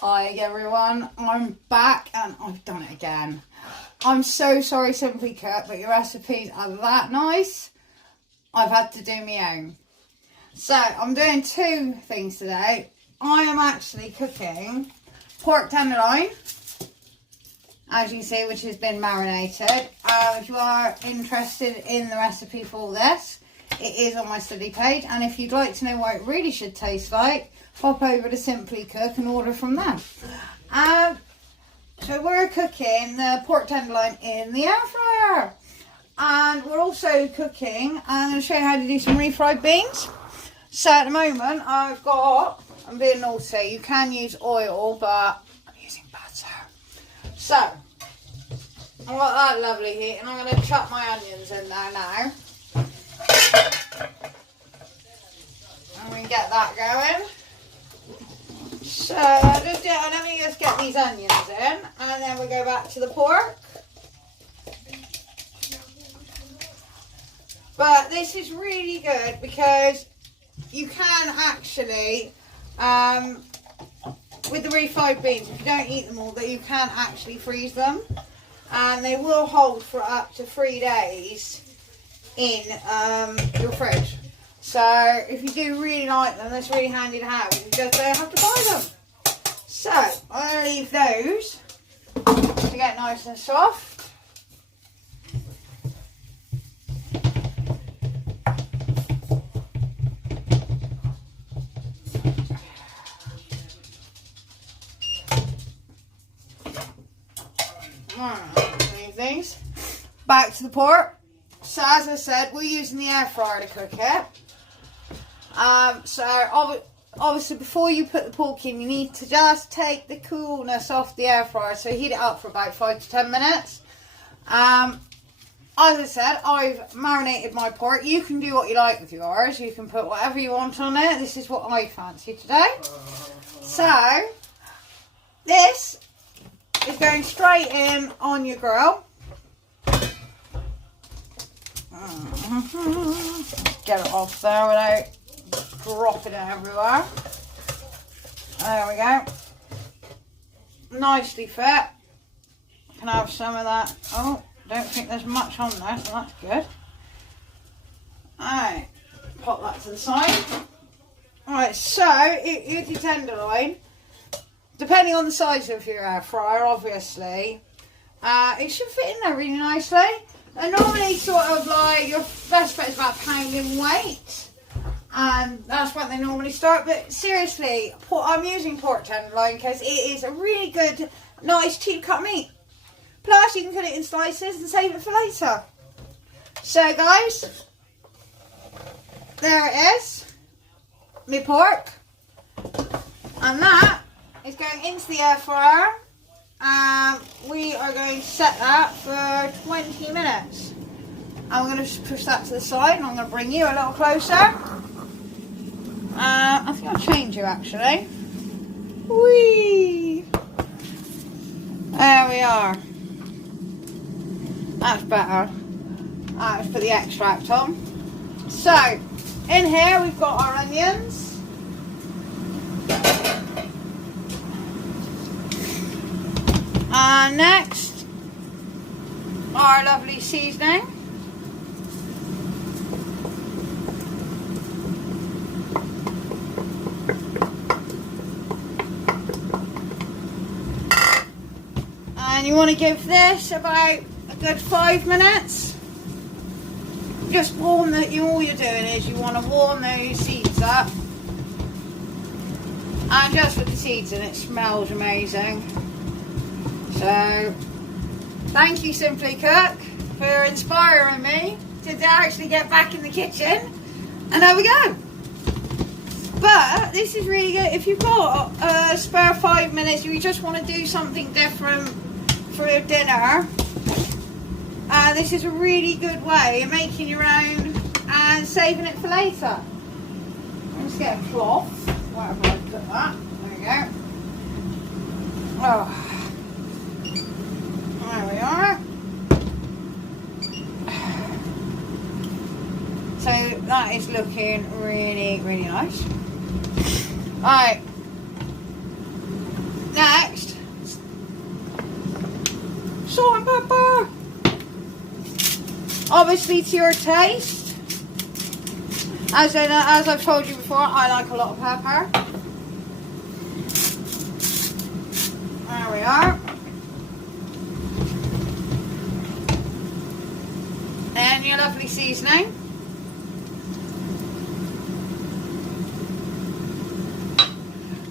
Hi everyone, I'm back and I've done it again. I'm so sorry Simply Cook, but your recipes are that nice, I've had to do my own. So I'm doing two things today. I am actually cooking pork tenderloin, as you can see, which has been marinated. If you are interested in the recipe for this, it is on my study page, and if you'd like to know what it really should taste like, hop over to Simply Cook and order from them. So we're cooking the pork tenderloin in the air fryer, and we're also cooking, I'm going to show you how to do some refried beans. So at the moment I'm being naughty, you can use oil, but I'm using butter. So I've got that lovely heat, and I'm going to chuck my onions in there now. And we get that going. So let me just get these onions in, and then we go back to the pork. But this is really good because you can actually, with the refried beans, if you don't eat them all, that you can actually freeze them, and they will hold for up to 3 days in your fridge. So if you do really like them, that's really handy to have. You just don't have to buy them. So I'm going to leave those to get nice and soft. Leave these. Back to the pork. So as I said, we're using the air fryer to cook it. So obviously before you put the pork in, you need to just take the coolness off the air fryer. So heat it up for about 5 to 10 minutes. As I said, I've marinated my pork. You can do what you like with yours. You can put whatever you want on it. This is what I fancy today. So this is going straight in on your grill. Get it off there without dropping it everywhere. There we go. Nicely fit. Can I have some of that? Oh, don't think there's much on there, so that's good. Alright, pop that to the side. Alright, so your tenderloin, depending on the size of your air fryer, obviously, it should fit in there really nicely. And normally sort of like your best bet is about £1 in weight, and that's when they normally start. But seriously, I'm using pork tenderloin because it is a really good, nice, cheap cut meat. Plus you can cut it in slices and save it for later. So guys, there it is, my pork, and that is going into the air fryer. We are going to set that for 20 minutes. I'm going to push that to the side, and I'm going to bring you a little closer. I think I'll change you actually. Whee! There we are. That's better. Let's put the extract on. So, in here we've got our onions. Next, our lovely seasoning. And you want to give this about a good 5 minutes. Just warm all you're doing is you want to warm those seeds up. And just with the seeds in, it smells amazing. So, thank you Simply Cook for inspiring me to actually get back in the kitchen. And there we go. But this is really good if you've got a spare 5 minutes, if you just want to do something different for your dinner. This is a really good way of making your own and saving it for later. Let's get a cloth. Whatever I put that. There we go. Oh. There we are. So that is looking really, really nice. Alright. Obviously to your taste. As I've told you before, I like a lot of pepper. There we are. And your lovely seasoning.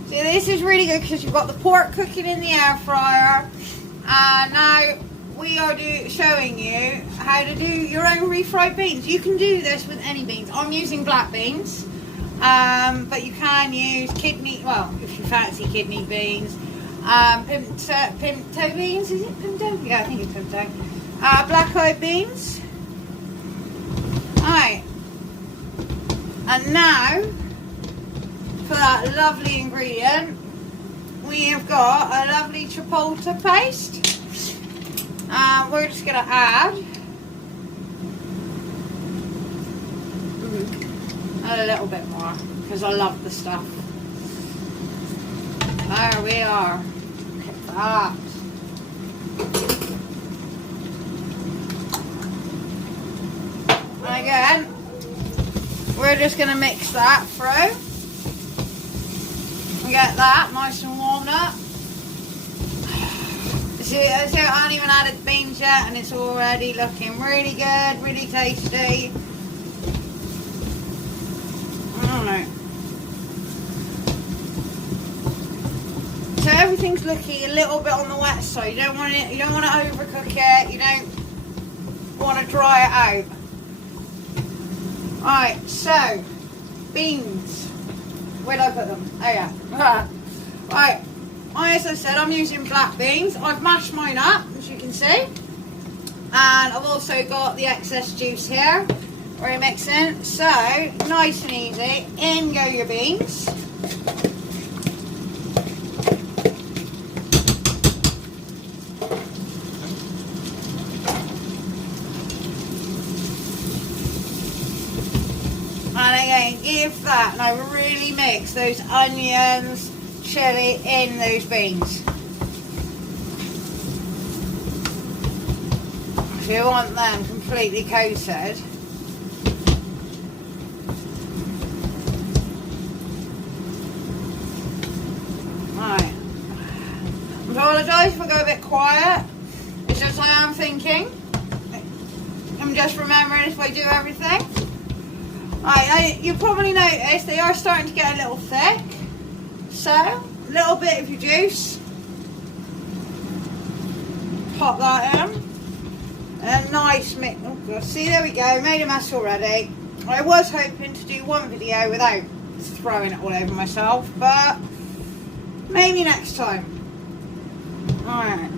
So this is really good because you've got the pork cooking in the air fryer. And now we are showing you how to do your own refried beans. You can do this with any beans. I'm using black beans, but you can use kidney, well, if you fancy kidney beans, pinto beans, is it pinto? Yeah, I think it's pinto. Black-eyed beans. Alright, and now for that lovely ingredient, we have got a lovely chipotle paste. We're just going to add a little bit more because I love the stuff. There we are. Look at that. And again, we're just going to mix that through and get that nice and warmed up. See, I haven't even added beans yet and it's already looking really good, really tasty. Alright. So everything's looking a little bit on the wet side. You don't want to overcook it, you don't want to dry it out. Alright, so beans. Where did I put them? Oh yeah. Right. As I said, I'm using black beans. I've mashed mine up, as you can see. And I've also got the excess juice here. We're mixing. So, nice and easy. In go your beans. And again, give that. Now really mix those onions, chili in those beans. So you want them completely coated. Right. I apologise if I go a bit quiet. It's just I am thinking. I'm just remembering if I do everything. Right, you probably noticed they are starting to get a little thick. So, a little bit of your juice. Pop that in. And a nice mix. Oh God, see, there we go. Made a mess already. I was hoping to do one video without throwing it all over myself, but maybe next time. Alright.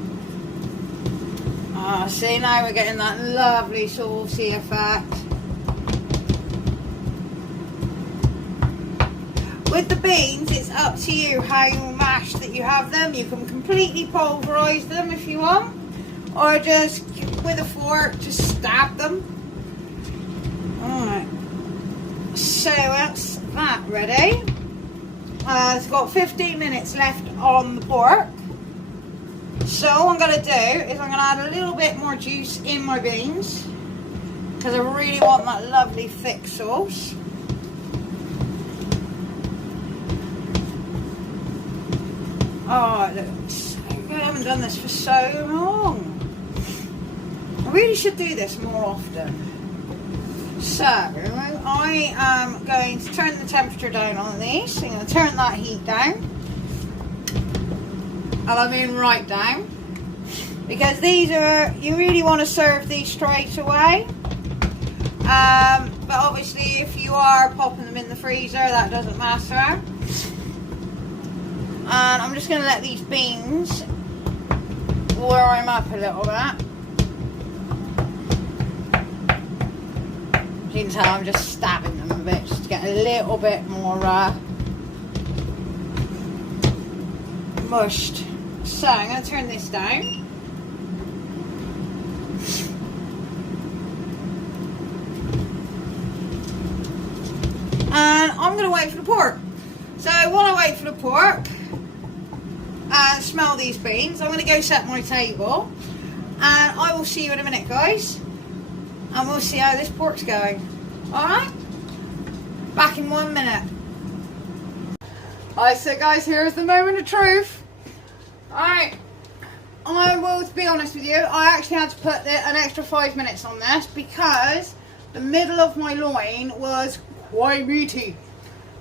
See, now we're getting that lovely saucy effect. With the beans, it's up to you how mashed that you have them. You can completely pulverise them if you want, or just with a fork, just stab them. Alright, so that's that ready. It's got 15 minutes left on the pork. So what I'm going to do is I'm going to add a little bit more juice in my beans, because I really want that lovely thick sauce. Oh, it looks so good. I haven't done this for so long. I really should do this more often. So, I am going to turn the temperature down on these. So I'm going to turn that heat down. And I mean right down. Because these are, you really want to serve these straight away. But obviously if you are popping them in the freezer, that doesn't matter. And I'm just going to let these beans warm up a little bit. As you can tell, I'm just stabbing them a bit just to get a little bit more mushed. So I'm going to turn this down. And I'm going to wait for the pork. So while I wait for the pork and smell these beans, I'm going to go set my table. And I will see you in a minute, guys. and we'll see how this pork's going. Alright? Back in 1 minute. Alright, so guys, here's the moment of truth. Alright, I will, to be honest with you, I actually had to put an extra 5 minutes on this because the middle of my loin was quite meaty.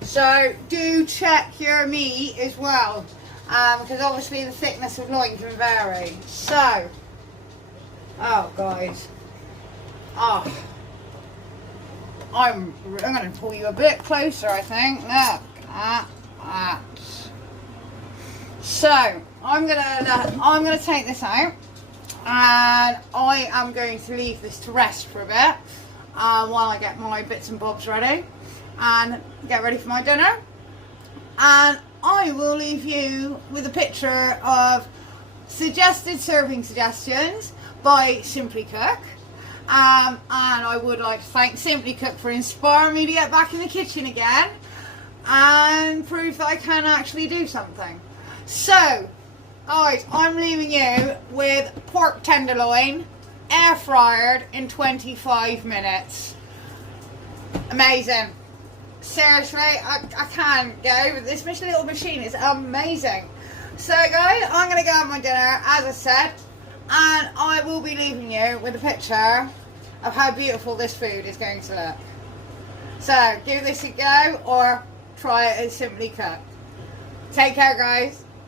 So do check your meat as well, because obviously the thickness of loin can vary. So, oh guys, oh, I'm going to pull you a bit closer, I think. Look at that. So I'm gonna take this out, and I am going to leave this to rest for a bit while I get my bits and bobs ready and get ready for my dinner. And I will leave you with a picture of suggested serving suggestions by Simply Cook. And I would like to thank Simply Cook for inspiring me to get back in the kitchen again and prove that I can actually do something. So, guys, I'm leaving you with pork tenderloin, air fryered in 25 minutes. Amazing. Seriously, I can't get over this. This little machine is amazing. So, guys, I'm going to go have my dinner, as I said, and I will be leaving you with a picture of how beautiful this food is going to look. So, give this a go or try it as Simply Cook. Take care, guys.